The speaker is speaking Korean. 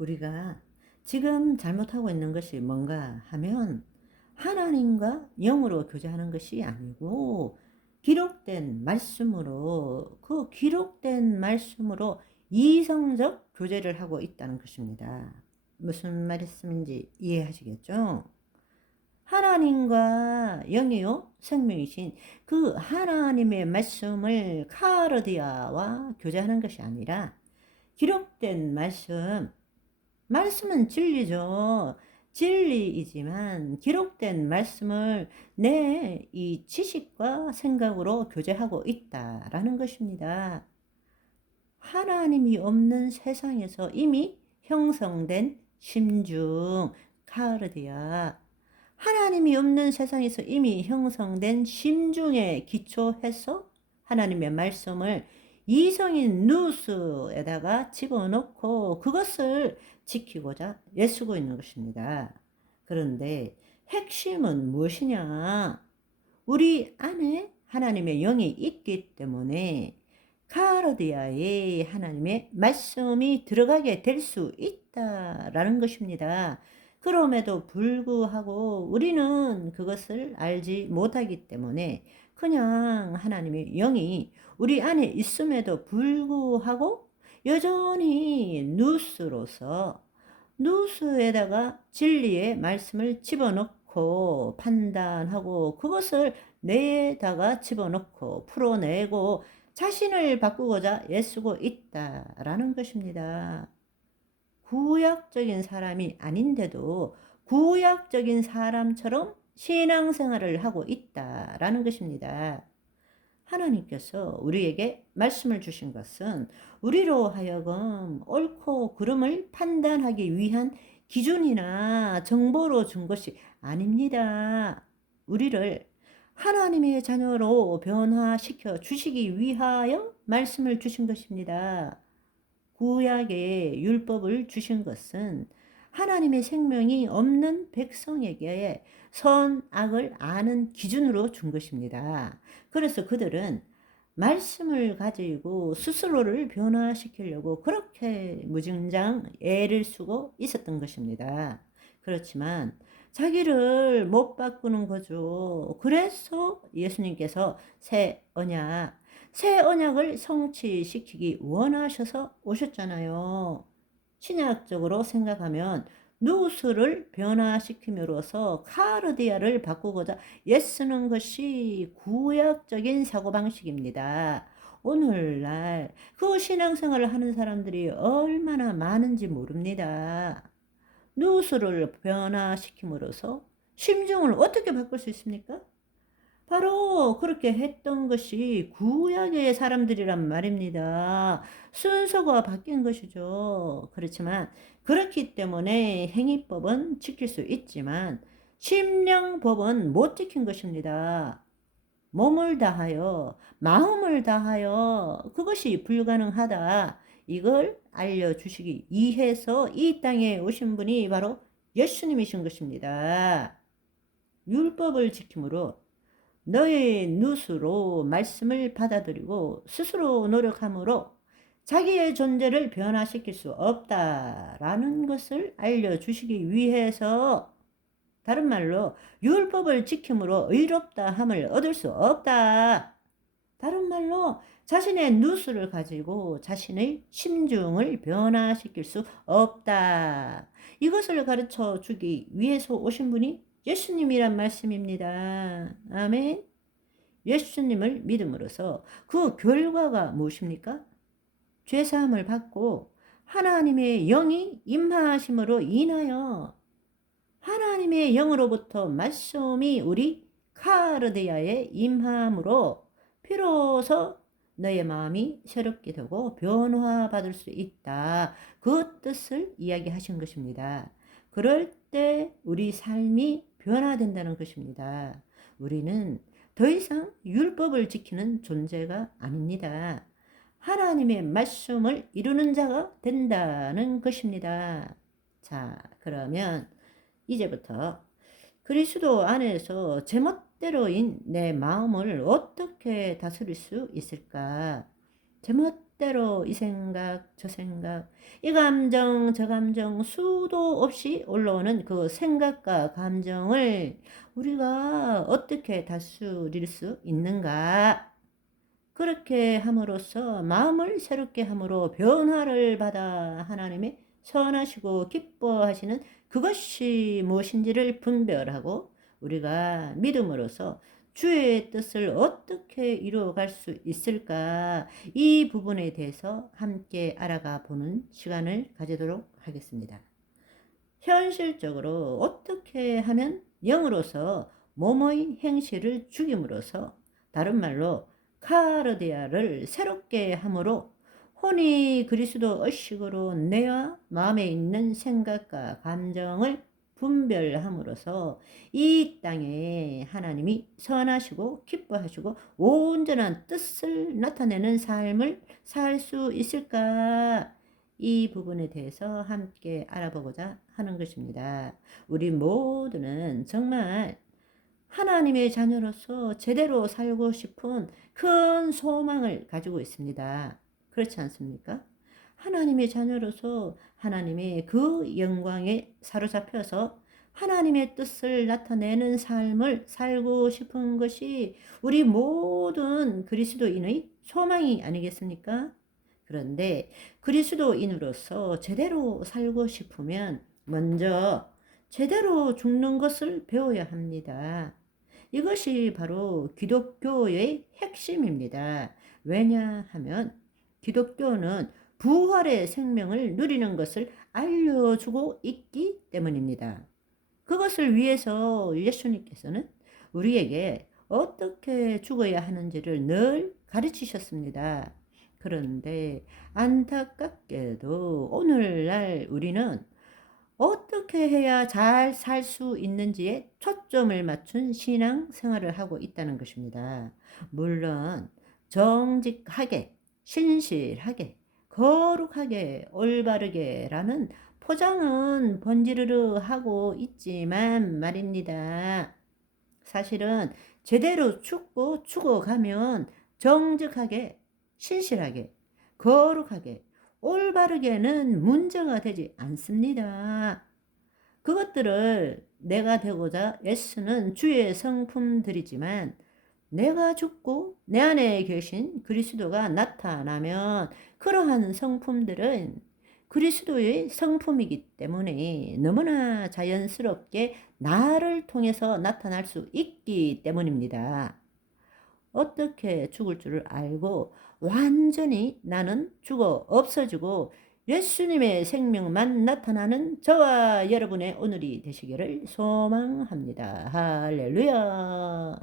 우리가 지금 잘못하고 있는 것이 뭔가 하면 하나님과 영으로 교제하는 것이 아니고 기록된 말씀으로, 그 기록된 말씀으로 이성적 교제를 하고 있다는 것입니다. 무슨 말씀인지 이해하시겠죠? 하나님과 영이요 생명이신 그 하나님의 말씀을 카르디아와 교제하는 것이 아니라 기록된 말씀은 진리죠. 진리이지만 기록된 말씀을 내 이 지식과 생각으로 교제하고 있다라는 것입니다. 하나님이 없는 세상에서 이미 형성된 심중, 카르디아. 하나님이 없는 세상에서 이미 형성된 심중에 기초해서 하나님의 말씀을 이성인 누스에다가 집어넣고 그것을 지키고자 애쓰고 있는 것입니다. 그런데 핵심은 무엇이냐? 우리 안에 하나님의 영이 있기 때문에 카르디아에 하나님의 말씀이 들어가게 될 수 있다라는 것입니다. 그럼에도 불구하고 우리는 그것을 알지 못하기 때문에 그냥 하나님의 영이 우리 안에 있음에도 불구하고 여전히 누스에다가 진리의 말씀을 집어넣고 판단하고 그것을 뇌에다가 집어넣고 풀어내고 자신을 바꾸고자 애쓰고 있다라는 것입니다. 구약적인 사람이 아닌데도 구약적인 사람처럼 신앙생활을 하고 있다라는 것입니다. 하나님께서 우리에게 말씀을 주신 것은 우리로 하여금 옳고 그름을 판단하기 위한 기준이나 정보로 준 것이 아닙니다. 우리를 하나님의 자녀로 변화시켜 주시기 위하여 말씀을 주신 것입니다. 구약의 율법을 주신 것은 하나님의 생명이 없는 백성에게 선악을 아는 기준으로 준 것입니다. 그래서 그들은 말씀을 가지고 스스로를 변화시키려고 그렇게 무진장 애를 쓰고 있었던 것입니다. 그렇지만 자기를 못 바꾸는 거죠. 그래서 예수님께서 새 언약을 성취시키기 원하셔서 오셨잖아요. 신약적으로 생각하면 누스를 변화시킴으로써 카르디아를 바꾸고자 애쓰는 것이 구약적인 사고방식입니다. 오늘날 그 신앙생활을 하는 사람들이 얼마나 많은지 모릅니다. 누스를 변화시킴으로써 심정을 어떻게 바꿀 수 있습니까? 바로 그렇게 했던 것이 구약의 사람들이란 말입니다. 순서가 바뀐 것이죠. 그렇지만 그렇기 때문에 행위법은 지킬 수 있지만 심령법은 못 지킨 것입니다. 몸을 다하여 마음을 다하여 그것이 불가능하다. 이걸 알려주시기 위해서 이 땅에 오신 분이 바로 예수님이신 것입니다. 율법을 지킴으로 너의 누수로 말씀을 받아들이고 스스로 노력함으로 자기의 존재를 변화시킬 수 없다라는 것을 알려주시기 위해서, 다른 말로 율법을 지킴으로 의롭다 함을 얻을 수 없다. 다른 말로 자신의 누수를 가지고 자신의 심중을 변화시킬 수 없다. 이것을 가르쳐 주기 위해서 오신 분이 예수님이란 말씀입니다. 아멘. 예수님을 믿음으로써 그 결과가 무엇입니까? 죄사함을 받고 하나님의 영이 임하심으로 인하여 하나님의 영으로부터 말씀이 우리 카르디아에 임함으로 비로소 너의 마음이 새롭게 되고 변화받을 수 있다. 그 뜻을 이야기하신 것입니다. 그럴 때 우리 삶이 변화된다는 것입니다. 우리는 더 이상 율법을 지키는 존재가 아닙니다. 하나님의 말씀을 이루는 자가 된다는 것입니다. 자, 그러면 이제부터 그리스도 안에서 제멋대로인 내 마음을 어떻게 다스릴 수 있을까? 때때로 이 생각 저 생각, 이 감정 저 감정 수도 없이 올라오는 그 생각과 감정을 우리가 어떻게 다스릴 수 있는가? 그렇게 함으로써 마음을 새롭게 함으로 변화를 받아 하나님의 선하시고 기뻐하시는 그것이 무엇인지를 분별하고 우리가 믿음으로써 주의 뜻을 어떻게 이루어갈 수 있을까? 이 부분에 대해서 함께 알아가 보는 시간을 가지도록 하겠습니다. 현실적으로 어떻게 하면 영으로서 몸의 행실을 죽임으로써, 다른 말로 카르디아를 새롭게 함으로 혼이 그리스도 의식으로 뇌와 마음에 있는 생각과 감정을 분별함으로써 이 땅에 하나님이 선하시고 기뻐하시고 온전한 뜻을 나타내는 삶을 살 수 있을까? 이 부분에 대해서 함께 알아보고자 하는 것입니다. 우리 모두는 정말 하나님의 자녀로서 제대로 살고 싶은 큰 소망을 가지고 있습니다. 그렇지 않습니까? 하나님의 자녀로서 하나님의 그 영광에 사로잡혀서 하나님의 뜻을 나타내는 삶을 살고 싶은 것이 우리 모든 그리스도인의 소망이 아니겠습니까? 그런데 그리스도인으로서 제대로 살고 싶으면 먼저 제대로 죽는 것을 배워야 합니다. 이것이 바로 기독교의 핵심입니다. 왜냐하면 기독교는 부활의 생명을 누리는 것을 알려주고 있기 때문입니다. 그것을 위해서 예수님께서는 우리에게 어떻게 죽어야 하는지를 늘 가르치셨습니다. 그런데 안타깝게도 오늘날 우리는 어떻게 해야 잘 살 수 있는지에 초점을 맞춘 신앙 생활을 하고 있다는 것입니다. 물론 정직하게, 신실하게, 거룩하게, 올바르게라는 포장은 번지르르 하고 있지만 말입니다. 사실은 제대로 죽고 죽어가면 정직하게, 신실하게, 거룩하게, 올바르게는 문제가 되지 않습니다. 그것들을 내가 되고자 애쓰는 주의 성품들이지만 내가 죽고 내 안에 계신 그리스도가 나타나면 그러한 성품들은 그리스도의 성품이기 때문에 너무나 자연스럽게 나를 통해서 나타날 수 있기 때문입니다. 어떻게 죽을 줄을 알고 완전히 나는 죽어 없어지고 예수님의 생명만 나타나는 저와 여러분의 오늘이 되시기를 소망합니다. 할렐루야.